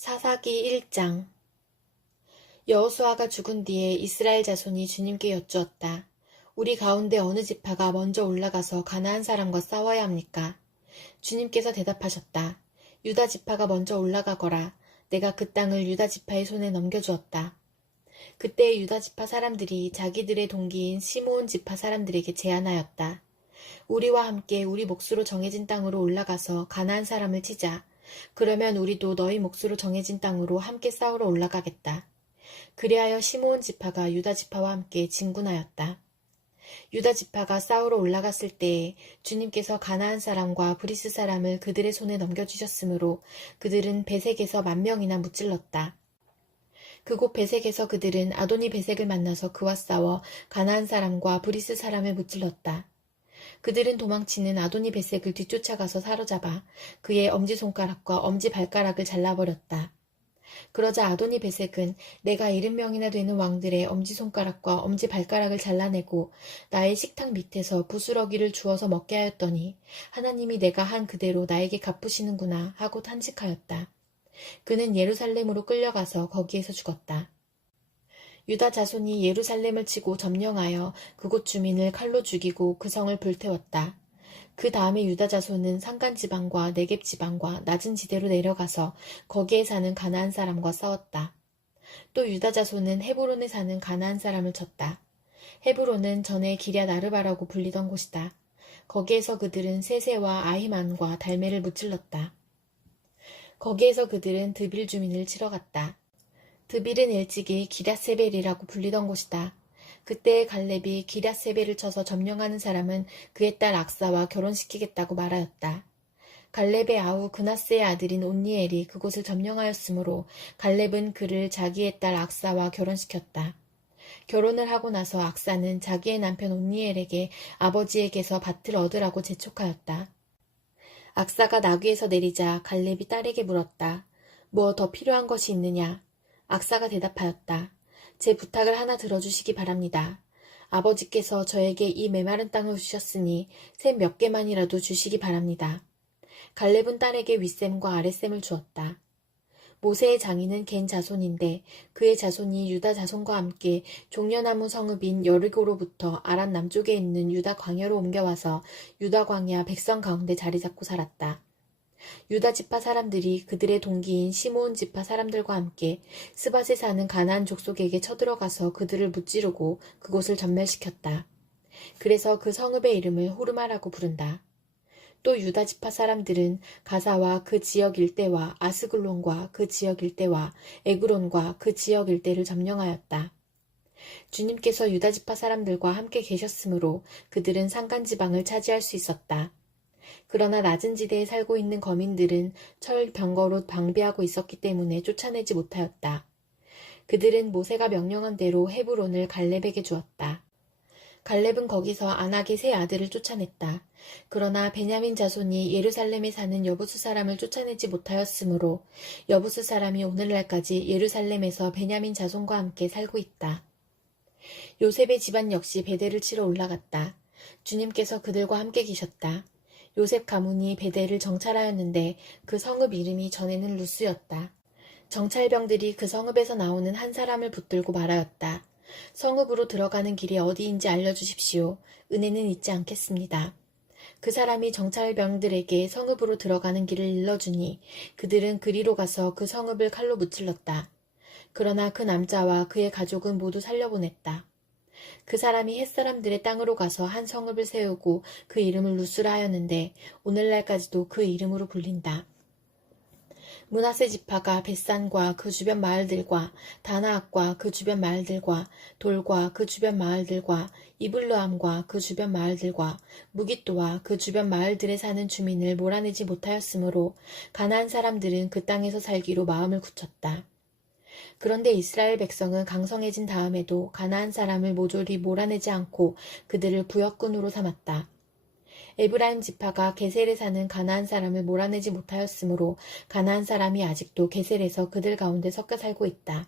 사사기 1장. 여호수아가 죽은 뒤에 이스라엘 자손이 주님께 여쭈었다. 우리 가운데 어느 지파가 먼저 올라가서 가나안 사람과 싸워야 합니까? 주님께서 대답하셨다. 유다 지파가 먼저 올라가거라. 내가 그 땅을 유다 지파의 손에 넘겨주었다. 그때 유다 지파 사람들이 자기들의 동기인 시므온 지파 사람들에게 제안하였다. 우리와 함께 우리 몫으로 정해진 땅으로 올라가서 가나안 사람을 치자. 그러면 우리도 너희 몫으로 정해진 땅으로 함께 싸우러 올라가겠다. 그리하여 시므온 지파가 유다 지파와 함께 진군하였다. 유다 지파가 싸우러 올라갔을 때에 주님께서 가나안 사람과 브리스 사람을 그들의 손에 넘겨주셨으므로 그들은 베색에서 10,000명이나 무찔렀다. 그곳 베색에서 그들은 아도니 베색을 만나서 그와 싸워 가나안 사람과 브리스 사람을 무찔렀다. 그들은 도망치는 아도니 베색을 뒤쫓아가서 사로잡아 그의 엄지손가락과 엄지발가락을 잘라버렸다. 그러자 아도니 베색은 내가 70명이나 되는 왕들의 엄지손가락과 엄지발가락을 잘라내고 나의 식탁 밑에서 부스러기를 주워서 먹게 하였더니 하나님이 내가 한 그대로 나에게 갚으시는구나 하고 탄식하였다. 그는 예루살렘으로 끌려가서 거기에서 죽었다. 유다 자손이 예루살렘을 치고 점령하여 그곳 주민을 칼로 죽이고 그 성을 불태웠다. 그 다음에 유다 자손은 산간지방과 네겝지방과 낮은 지대로 내려가서 거기에 사는 가나안 사람과 싸웠다. 또 유다 자손은 헤브론에 사는 가나안 사람을 쳤다. 헤브론은 전에 기럇 아르바라고 불리던 곳이다. 거기에서 그들은 세세와 아히만과 달메를 무찔렀다. 거기에서 그들은 드빌 주민을 치러 갔다. 드빌은 일찍이 기럇세벨이라고 불리던 곳이다. 그때 갈렙이 기럇세벨을 쳐서 점령하는 사람은 그의 딸 악사와 결혼시키겠다고 말하였다. 갈렙의 아우 그나스의 아들인 온니엘이 그곳을 점령하였으므로 갈렙은 그를 자기의 딸 악사와 결혼시켰다. 결혼을 하고 나서 악사는 자기의 남편 온니엘에게 아버지에게서 밭을 얻으라고 재촉하였다. 악사가 나귀에서 내리자 갈렙이 딸에게 물었다. 뭐 더 필요한 것이 있느냐? 악사가 대답하였다. 제 부탁을 하나 들어주시기 바랍니다. 아버지께서 저에게 이 메마른 땅을 주셨으니 샘 몇 개만이라도 주시기 바랍니다. 갈렙은 딸에게 윗샘과 아랫샘을 주었다. 모세의 장인은 겐 자손인데 그의 자손이 유다 자손과 함께 종려나무 성읍인 여리고로부터 아란 남쪽에 있는 유다 광야로 옮겨와서 유다 광야 백성 가운데 자리 잡고 살았다. 유다 지파 사람들이 그들의 동기인 시므온 지파 사람들과 함께 스밧에 사는 가나안 족속에게 쳐들어가서 그들을 무찌르고 그곳을 전멸시켰다. 그래서 그 성읍의 이름을 호르마라고 부른다. 또 유다 지파 사람들은 가사와 그 지역 일대와 아스글론과 그 지역 일대와 에그론과 그 지역 일대를 점령하였다. 주님께서 유다 지파 사람들과 함께 계셨으므로 그들은 산간지방을 차지할 수 있었다. 그러나 낮은 지대에 살고 있는 거민들은 철 병거로 방비하고 있었기 때문에 쫓아내지 못하였다. 그들은 모세가 명령한 대로 헤브론을 갈렙에게 주었다. 갈렙은 거기서 아낙의 세 아들을 쫓아냈다. 그러나 베냐민 자손이 예루살렘에 사는 여부스 사람을 쫓아내지 못하였으므로 여부스 사람이 오늘날까지 예루살렘에서 베냐민 자손과 함께 살고 있다. 요셉의 집안 역시 베델을 치러 올라갔다. 주님께서 그들과 함께 계셨다. 요셉 가문이 베델을 정찰하였는데 그 성읍 이름이 전에는 루스였다. 정찰병들이 그 성읍에서 나오는 한 사람을 붙들고 말하였다. 성읍으로 들어가는 길이 어디인지 알려주십시오. 은혜는 잊지 않겠습니다. 그 사람이 정찰병들에게 성읍으로 들어가는 길을 일러주니 그들은 그리로 가서 그 성읍을 칼로 무찔렀다. 그러나 그 남자와 그의 가족은 모두 살려보냈다. 그 사람이 햇사람들의 땅으로 가서 한 성읍을 세우고 그 이름을 루스라 하였는데 오늘날까지도 그 이름으로 불린다. 므낫세 지파가 벳산과 그 주변 마을들과 다나악과 그 주변 마을들과 돌과 그 주변 마을들과 이블르함과 그 주변 마을들과 무깃도와 그 주변 마을들에 사는 주민을 몰아내지 못하였으므로 가나안 사람들은 그 땅에서 살기로 마음을 굳혔다. 그런데 이스라엘 백성은 강성해진 다음에도 가나안 사람을 모조리 몰아내지 않고 그들을 부역군으로 삼았다. 에브라임 지파가 게셀에 사는 가나안 사람을 몰아내지 못하였으므로 가나안 사람이 아직도 게셀에서 그들 가운데 섞여 살고 있다.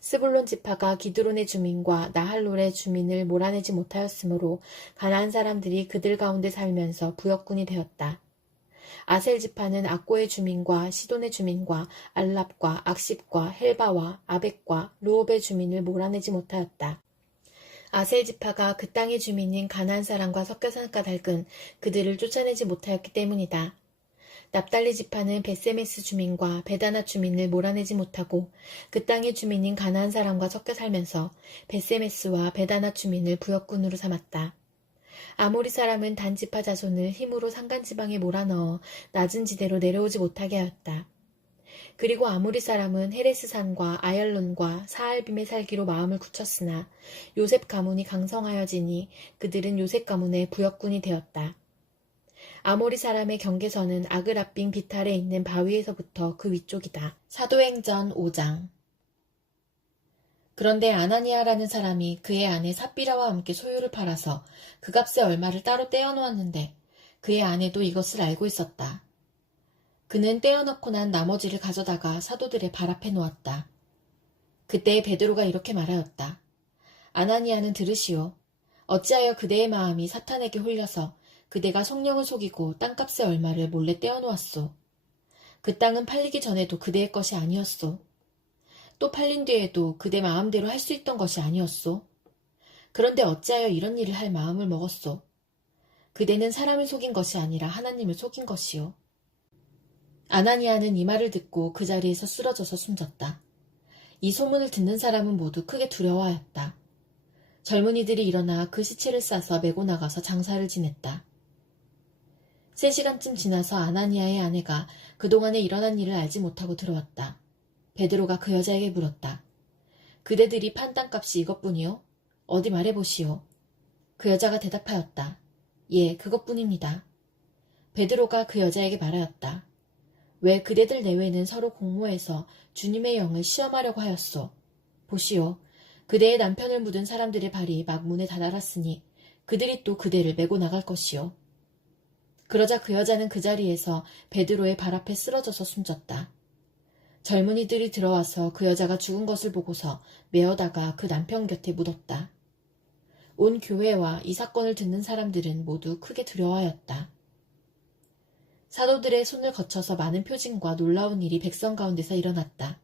스불론 지파가 기드론의 주민과 나할롤의 주민을 몰아내지 못하였으므로 가나안 사람들이 그들 가운데 살면서 부역군이 되었다. 아셀 지파는 악고의 주민과 시돈의 주민과 알랍과 악십과 헬바와 아벡과 루옵의 주민을 몰아내지 못하였다. 아셀 지파가 그 땅의 주민인 가나안 사람과 섞여 산 까닭은 그들을 쫓아내지 못하였기 때문이다. 납달리 지파는 벳세메스 주민과 베다나 주민을 몰아내지 못하고 그 땅의 주민인 가나안 사람과 섞여 살면서 벳세메스와 베다나 주민을 부역군으로 삼았다. 아모리 사람은 단 지파 자손을 힘으로 산간지방에 몰아넣어 낮은 지대로 내려오지 못하게 하였다. 그리고 아모리 사람은 헤레스산과 아얄론과 사알빔에 살기로 마음을 굳혔으나 요셉 가문이 강성하여지니 그들은 요셉 가문의 부역군이 되었다. 아모리 사람의 경계선은 아그라빙 비탈에 있는 바위에서부터 그 위쪽이다. 사도행전 5장. 그런데 아나니아라는 사람이 그의 아내 삽비라와 함께 소유를 팔아서 그 값의 얼마를 따로 떼어놓았는데 그의 아내도 이것을 알고 있었다. 그는 떼어놓고 난 나머지를 가져다가 사도들의 발 앞에 놓았다. 그때 베드로가 이렇게 말하였다. 아나니아는 들으시오. 어찌하여 그대의 마음이 사탄에게 홀려서 그대가 성령을 속이고 땅값의 얼마를 몰래 떼어놓았소. 그 땅은 팔리기 전에도 그대의 것이 아니었소. 또 팔린 뒤에도 그대 마음대로 할 수 있던 것이 아니었소. 그런데 어찌하여 이런 일을 할 마음을 먹었소. 그대는 사람을 속인 것이 아니라 하나님을 속인 것이요. 아나니아는 이 말을 듣고 그 자리에서 쓰러져서 숨졌다. 이 소문을 듣는 사람은 모두 크게 두려워하였다. 젊은이들이 일어나 그 시체를 싸서 메고 나가서 장사를 지냈다. 3시간쯤 지나서 아나니아의 아내가 그동안에 일어난 일을 알지 못하고 들어왔다. 베드로가 그 여자에게 물었다. 그대들이 판 땅값이 이것뿐이요? 어디 말해보시오. 그 여자가 대답하였다. 예, 그것뿐입니다. 베드로가 그 여자에게 말하였다. 왜 그대들 내외는 서로 공모해서 주님의 영을 시험하려고 하였소. 보시오. 그대의 남편을 묻은 사람들의 발이 막 문에 다다랐으니 그들이 또 그대를 메고 나갈 것이요. 그러자 그 여자는 그 자리에서 베드로의 발 앞에 쓰러져서 숨졌다. 젊은이들이 들어와서 그 여자가 죽은 것을 보고서 메어다가 그 남편 곁에 묻었다. 온 교회와 이 사건을 듣는 사람들은 모두 크게 두려워하였다. 사도들의 손을 거쳐서 많은 표징과 놀라운 일이 백성 가운데서 일어났다.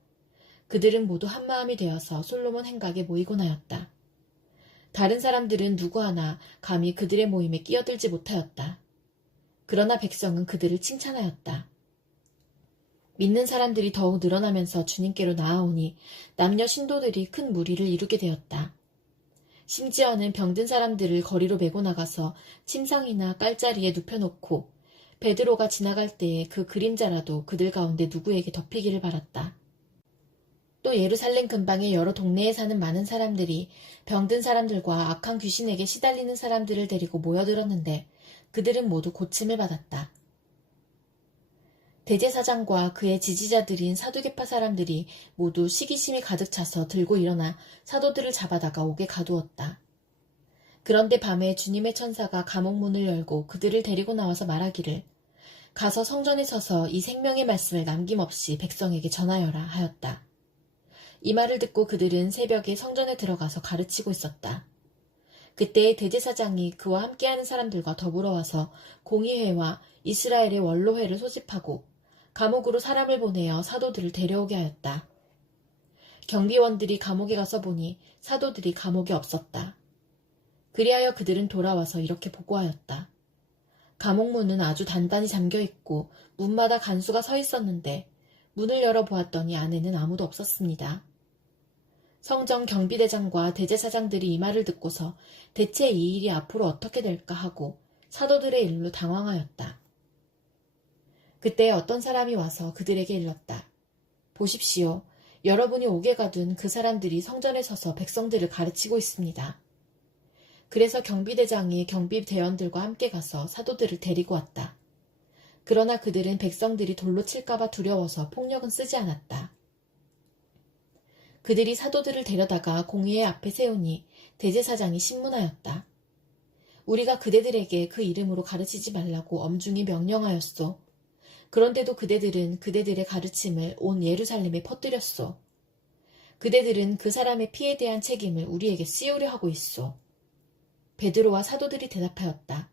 그들은 모두 한마음이 되어서 솔로몬 행각에 모이곤 하였다. 다른 사람들은 누구 하나 감히 그들의 모임에 끼어들지 못하였다. 그러나 백성은 그들을 칭찬하였다. 믿는 사람들이 더욱 늘어나면서 주님께로 나아오니 남녀 신도들이 큰 무리를 이루게 되었다. 심지어는 병든 사람들을 거리로 메고 나가서 침상이나 깔자리에 눕혀놓고 베드로가 지나갈 때에 그 그림자라도 그들 가운데 누구에게 덮이기를 바랐다. 또 예루살렘 근방의 여러 동네에 사는 많은 사람들이 병든 사람들과 악한 귀신에게 시달리는 사람들을 데리고 모여들었는데 그들은 모두 고침을 받았다. 대제사장과 그의 지지자들인 사두개파 사람들이 모두 시기심이 가득 차서 들고 일어나 사도들을 잡아다가 옥에 가두었다. 그런데 밤에 주님의 천사가 감옥 문을 열고 그들을 데리고 나와서 말하기를 가서 성전에 서서 이 생명의 말씀을 남김없이 백성에게 전하여라 하였다. 이 말을 듣고 그들은 새벽에 성전에 들어가서 가르치고 있었다. 그때 대제사장이 그와 함께하는 사람들과 더불어 와서 공의회와 이스라엘의 원로회를 소집하고 감옥으로 사람을 보내어 사도들을 데려오게 하였다. 경비원들이 감옥에 가서 보니 사도들이 감옥에 없었다. 그리하여 그들은 돌아와서 이렇게 보고하였다. 감옥 문은 아주 단단히 잠겨있고 문마다 간수가 서 있었는데 문을 열어보았더니 안에는 아무도 없었습니다. 성전 경비대장과 대제사장들이 이 말을 듣고서 대체 이 일이 앞으로 어떻게 될까 하고 사도들의 일로 당황하였다. 그때 어떤 사람이 와서 그들에게 일렀다. 보십시오. 여러분이 옥에 가둔 그 사람들이 성전에 서서 백성들을 가르치고 있습니다. 그래서 경비대장이 경비대원들과 함께 가서 사도들을 데리고 왔다. 그러나 그들은 백성들이 돌로 칠까봐 두려워서 폭력은 쓰지 않았다. 그들이 사도들을 데려다가 공의회 앞에 세우니 대제사장이 신문하였다. 우리가 그대들에게 그 이름으로 가르치지 말라고 엄중히 명령하였소. 그런데도 그대들은 그대들의 가르침을 온 예루살렘에 퍼뜨렸소. 그대들은 그 사람의 피에 대한 책임을 우리에게 씌우려 하고 있소. 베드로와 사도들이 대답하였다.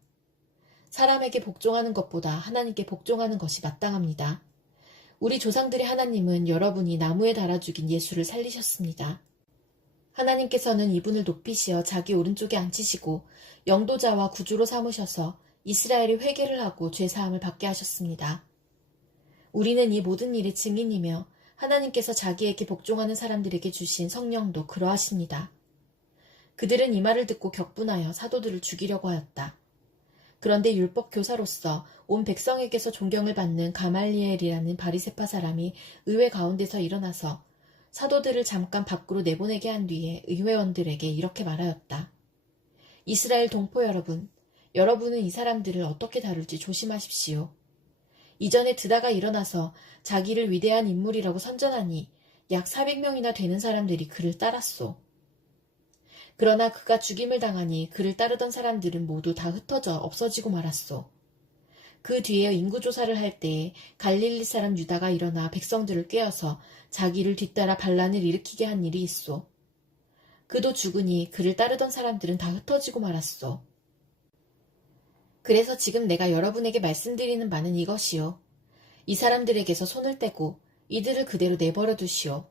사람에게 복종하는 것보다 하나님께 복종하는 것이 마땅합니다. 우리 조상들의 하나님은 여러분이 나무에 달아 죽인 예수를 살리셨습니다. 하나님께서는 이분을 높이시어 자기 오른쪽에 앉히시고 영도자와 구주로 삼으셔서 이스라엘이 회개를 하고 죄사함을 받게 하셨습니다. 우리는 이 모든 일의 증인이며 하나님께서 자기에게 복종하는 사람들에게 주신 성령도 그러하십니다. 그들은 이 말을 듣고 격분하여 사도들을 죽이려고 하였다. 그런데 율법 교사로서 온 백성에게서 존경을 받는 가말리엘이라는 바리새파 사람이 의회 가운데서 일어나서 사도들을 잠깐 밖으로 내보내게 한 뒤에 의회원들에게 이렇게 말하였다. 이스라엘 동포 여러분, 여러분은 이 사람들을 어떻게 다룰지 조심하십시오. 이전에 드다가 일어나서 자기를 위대한 인물이라고 선전하니 약 400명이나 되는 사람들이 그를 따랐소. 그러나 그가 죽임을 당하니 그를 따르던 사람들은 모두 다 흩어져 없어지고 말았소. 그 뒤에 인구조사를 할 때에 갈릴리 사람 유다가 일어나 백성들을 꾀어서 자기를 뒤따라 반란을 일으키게 한 일이 있소. 그도 죽으니 그를 따르던 사람들은 다 흩어지고 말았소. 그래서 지금 내가 여러분에게 말씀드리는 바는 이것이요. 이 사람들에게서 손을 떼고 이들을 그대로 내버려 두시오.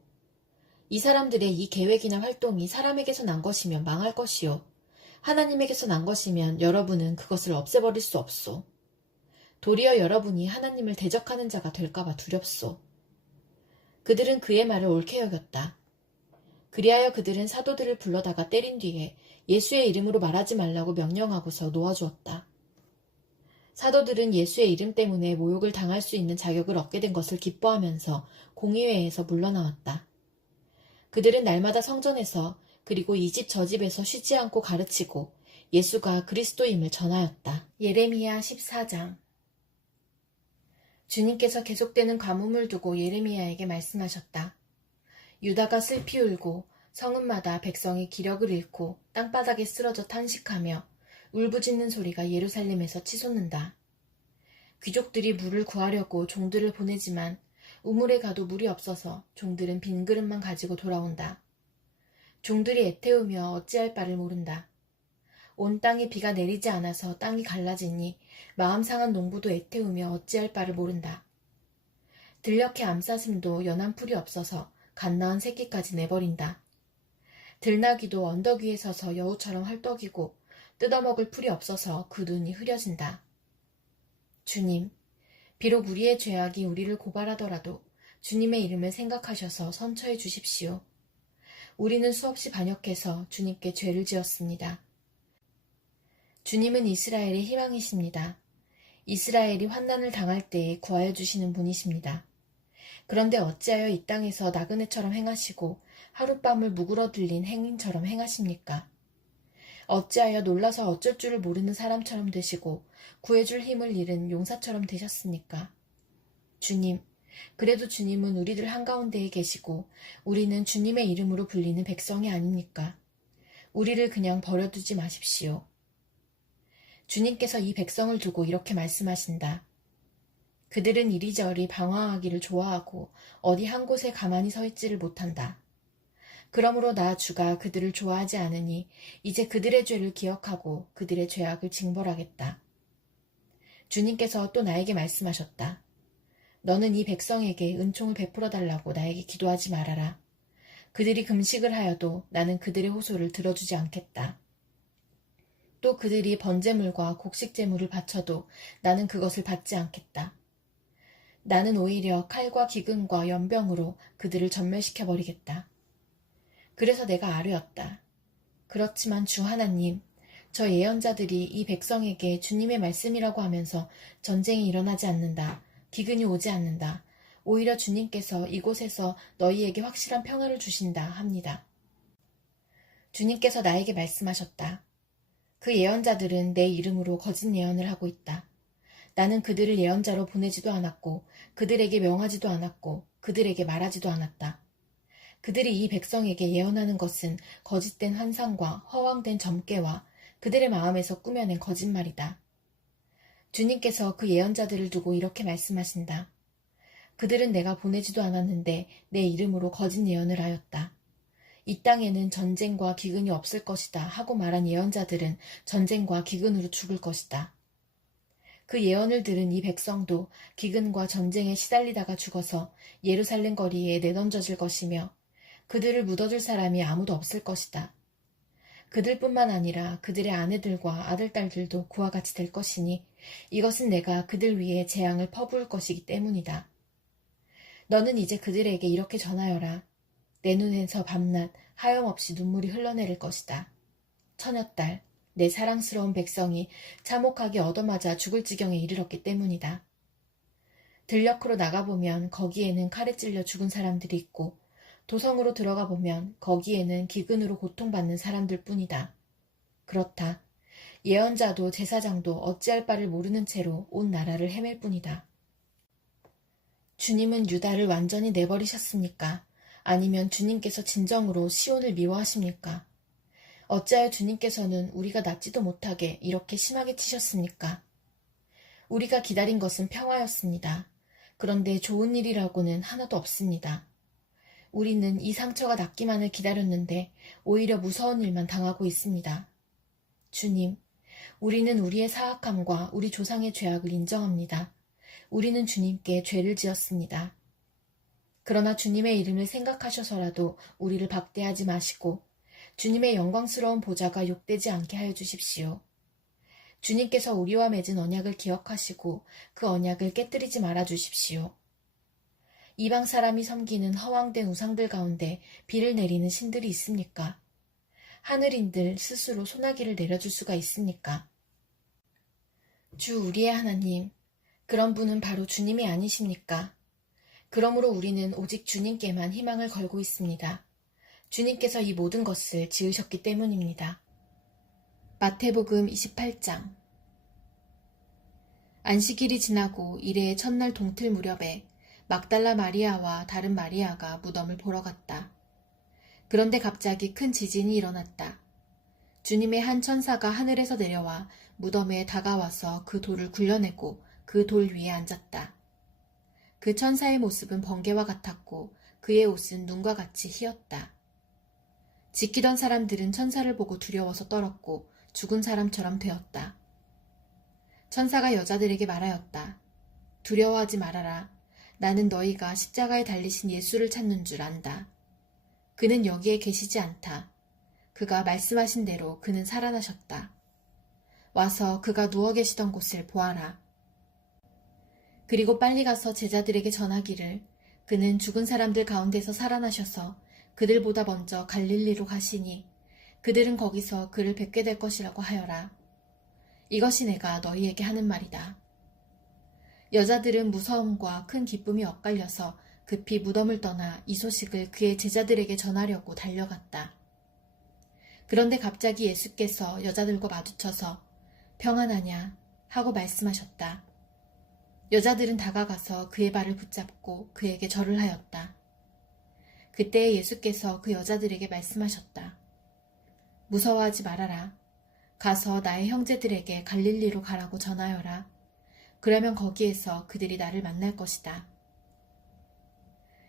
이 사람들의 이 계획이나 활동이 사람에게서 난 것이면 망할 것이요. 하나님에게서 난 것이면 여러분은 그것을 없애버릴 수 없소. 도리어 여러분이 하나님을 대적하는 자가 될까봐 두렵소. 그들은 그의 말을 옳게 여겼다. 그리하여 그들은 사도들을 불러다가 때린 뒤에 예수의 이름으로 말하지 말라고 명령하고서 놓아주었다. 사도들은 예수의 이름 때문에 모욕을 당할 수 있는 자격을 얻게 된 것을 기뻐하면서 공의회에서 물러나왔다. 그들은 날마다 성전에서 그리고 이 집 저 집에서 쉬지 않고 가르치고 예수가 그리스도임을 전하였다. 예레미야 14장. 주님께서 계속되는 가뭄을 두고 예레미야에게 말씀하셨다. 유다가 슬피 울고 성읍마다 백성이 기력을 잃고 땅바닥에 쓰러져 탄식하며 울부짖는 소리가 예루살렘에서 치솟는다. 귀족들이 물을 구하려고 종들을 보내지만 우물에 가도 물이 없어서 종들은 빈 그릇만 가지고 돌아온다. 종들이 애태우며 어찌할 바를 모른다. 온 땅에 비가 내리지 않아서 땅이 갈라지니 마음 상한 농부도 애태우며 어찌할 바를 모른다. 들녘의 암사슴도 연한 풀이 없어서 갓 낳은 새끼까지 내버린다. 들나귀도 언덕 위에 서서 여우처럼 헐떡이고 뜯어먹을 풀이 없어서 그 눈이 흐려진다. 주님, 비록 우리의 죄악이 우리를 고발하더라도 주님의 이름을 생각하셔서 선처해 주십시오. 우리는 수없이 반역해서 주님께 죄를 지었습니다. 주님은 이스라엘의 희망이십니다. 이스라엘이 환난을 당할 때에 구하여 주시는 분이십니다. 그런데 어찌하여 이 땅에서 나그네처럼 행하시고 하룻밤을 묵으러 들린 행인처럼 행하십니까? 어찌하여 놀라서 어쩔 줄을 모르는 사람처럼 되시고 구해줄 힘을 잃은 용사처럼 되셨습니까? 주님, 그래도 주님은 우리들 한가운데에 계시고 우리는 주님의 이름으로 불리는 백성이 아닙니까? 우리를 그냥 버려두지 마십시오. 주님께서 이 백성을 두고 이렇게 말씀하신다. 그들은 이리저리 방황하기를 좋아하고 어디 한 곳에 가만히 서 있지를 못한다. 그러므로 나 주가 그들을 좋아하지 않으니 이제 그들의 죄를 기억하고 그들의 죄악을 징벌하겠다. 주님께서 또 나에게 말씀하셨다. 너는 이 백성에게 은총을 베풀어 달라고 나에게 기도하지 말아라. 그들이 금식을 하여도 나는 그들의 호소를 들어주지 않겠다. 또 그들이 번제물과 곡식제물을 바쳐도 나는 그것을 받지 않겠다. 나는 오히려 칼과 기근과 연병으로 그들을 전멸시켜버리겠다. 그래서 내가 아뢰었다. 그렇지만 주 하나님, 저 예언자들이 이 백성에게 주님의 말씀이라고 하면서 전쟁이 일어나지 않는다. 기근이 오지 않는다. 오히려 주님께서 이곳에서 너희에게 확실한 평화를 주신다 합니다. 주님께서 나에게 말씀하셨다. 그 예언자들은 내 이름으로 거짓 예언을 하고 있다. 나는 그들을 예언자로 보내지도 않았고 그들에게 명하지도 않았고 그들에게 말하지도 않았다. 그들이 이 백성에게 예언하는 것은 거짓된 환상과 허황된 점괘와 그들의 마음에서 꾸며낸 거짓말이다. 주님께서 그 예언자들을 두고 이렇게 말씀하신다. 그들은 내가 보내지도 않았는데 내 이름으로 거짓 예언을 하였다. 이 땅에는 전쟁과 기근이 없을 것이다 하고 말한 예언자들은 전쟁과 기근으로 죽을 것이다. 그 예언을 들은 이 백성도 기근과 전쟁에 시달리다가 죽어서 예루살렘 거리에 내던져질 것이며 그들을 묻어줄 사람이 아무도 없을 것이다. 그들뿐만 아니라 그들의 아내들과 아들딸들도 그와 같이 될 것이니 이것은 내가 그들 위에 재앙을 퍼부을 것이기 때문이다. 너는 이제 그들에게 이렇게 전하여라. 내 눈에서 밤낮 하염없이 눈물이 흘러내릴 것이다. 처녀딸, 내 사랑스러운 백성이 참혹하게 얻어맞아 죽을 지경에 이르렀기 때문이다. 들녘으로 나가보면 거기에는 칼에 찔려 죽은 사람들이 있고 도성으로 들어가 보면 거기에는 기근으로 고통받는 사람들 뿐이다. 그렇다. 예언자도 제사장도 어찌할 바를 모르는 채로 온 나라를 헤맬 뿐이다. 주님은 유다를 완전히 내버리셨습니까? 아니면 주님께서 진정으로 시온을 미워하십니까? 어찌하여 주님께서는 우리가 낫지도 못하게 이렇게 심하게 치셨습니까? 우리가 기다린 것은 평화였습니다. 그런데 좋은 일이라고는 하나도 없습니다. 우리는 이 상처가 낫기만을 기다렸는데 오히려 무서운 일만 당하고 있습니다. 주님, 우리는 우리의 사악함과 우리 조상의 죄악을 인정합니다. 우리는 주님께 죄를 지었습니다. 그러나 주님의 이름을 생각하셔서라도 우리를 박대하지 마시고 주님의 영광스러운 보좌가 욕되지 않게 하여 주십시오. 주님께서 우리와 맺은 언약을 기억하시고 그 언약을 깨뜨리지 말아 주십시오. 이방 사람이 섬기는 허황된 우상들 가운데 비를 내리는 신들이 있습니까? 하늘인들 스스로 소나기를 내려줄 수가 있습니까? 주 우리의 하나님, 그런 분은 바로 주님이 아니십니까? 그러므로 우리는 오직 주님께만 희망을 걸고 있습니다. 주님께서 이 모든 것을 지으셨기 때문입니다. 마태복음 28장. 안식일이 지나고 이레의 첫날 동틀 무렵에 막달라 마리아와 다른 마리아가 무덤을 보러 갔다. 그런데 갑자기 큰 지진이 일어났다. 주님의 한 천사가 하늘에서 내려와 무덤에 다가와서 그 돌을 굴려내고 그 돌 위에 앉았다. 그 천사의 모습은 번개와 같았고 그의 옷은 눈과 같이 희었다. 지키던 사람들은 천사를 보고 두려워서 떨었고 죽은 사람처럼 되었다. 천사가 여자들에게 말하였다. 두려워하지 말아라. 나는 너희가 십자가에 달리신 예수를 찾는 줄 안다. 그는 여기에 계시지 않다. 그가 말씀하신 대로 그는 살아나셨다. 와서 그가 누워 계시던 곳을 보아라. 그리고 빨리 가서 제자들에게 전하기를 그는 죽은 사람들 가운데서 살아나셔서 그들보다 먼저 갈릴리로 가시니 그들은 거기서 그를 뵙게 될 것이라고 하여라. 이것이 내가 너희에게 하는 말이다. 여자들은 무서움과 큰 기쁨이 엇갈려서 급히 무덤을 떠나 이 소식을 그의 제자들에게 전하려고 달려갔다. 그런데 갑자기 예수께서 여자들과 마주쳐서 평안하냐 하고 말씀하셨다. 여자들은 다가가서 그의 발을 붙잡고 그에게 절을 하였다. 그때 예수께서 그 여자들에게 말씀하셨다. 무서워하지 말아라. 가서 나의 형제들에게 갈릴리로 가라고 전하여라. 그러면 거기에서 그들이 나를 만날 것이다.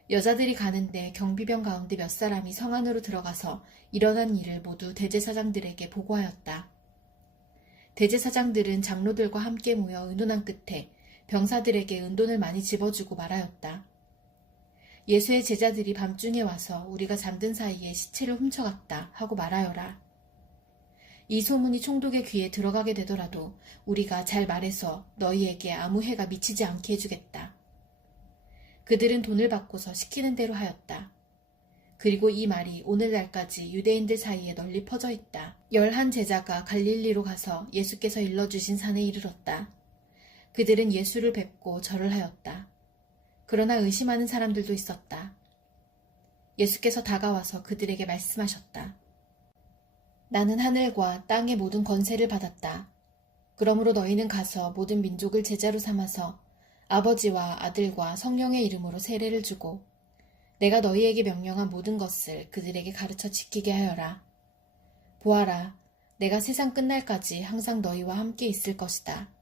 여자들이 가는데 경비병 가운데 몇 사람이 성 안으로 들어가서 일어난 일을 모두 대제사장들에게 보고하였다. 대제사장들은 장로들과 함께 모여 의논한 끝에 병사들에게 은돈을 많이 집어주고 말하였다. 예수의 제자들이 밤중에 와서 우리가 잠든 사이에 시체를 훔쳐갔다 하고 말하여라. 이 소문이 총독의 귀에 들어가게 되더라도 우리가 잘 말해서 너희에게 아무 해가 미치지 않게 해주겠다. 그들은 돈을 받고서 시키는 대로 하였다. 그리고 이 말이 오늘날까지 유대인들 사이에 널리 퍼져 있다. 11 제자가 갈릴리로 가서 예수께서 일러주신 산에 이르렀다. 그들은 예수를 뵙고 절을 하였다. 그러나 의심하는 사람들도 있었다. 예수께서 다가와서 그들에게 말씀하셨다. 나는 하늘과 땅의 모든 권세를 받았다. 그러므로 너희는 가서 모든 민족을 제자로 삼아서 아버지와 아들과 성령의 이름으로 세례를 주고 내가 너희에게 명령한 모든 것을 그들에게 가르쳐 지키게 하여라. 보아라, 내가 세상 끝날까지 항상 너희와 함께 있을 것이다.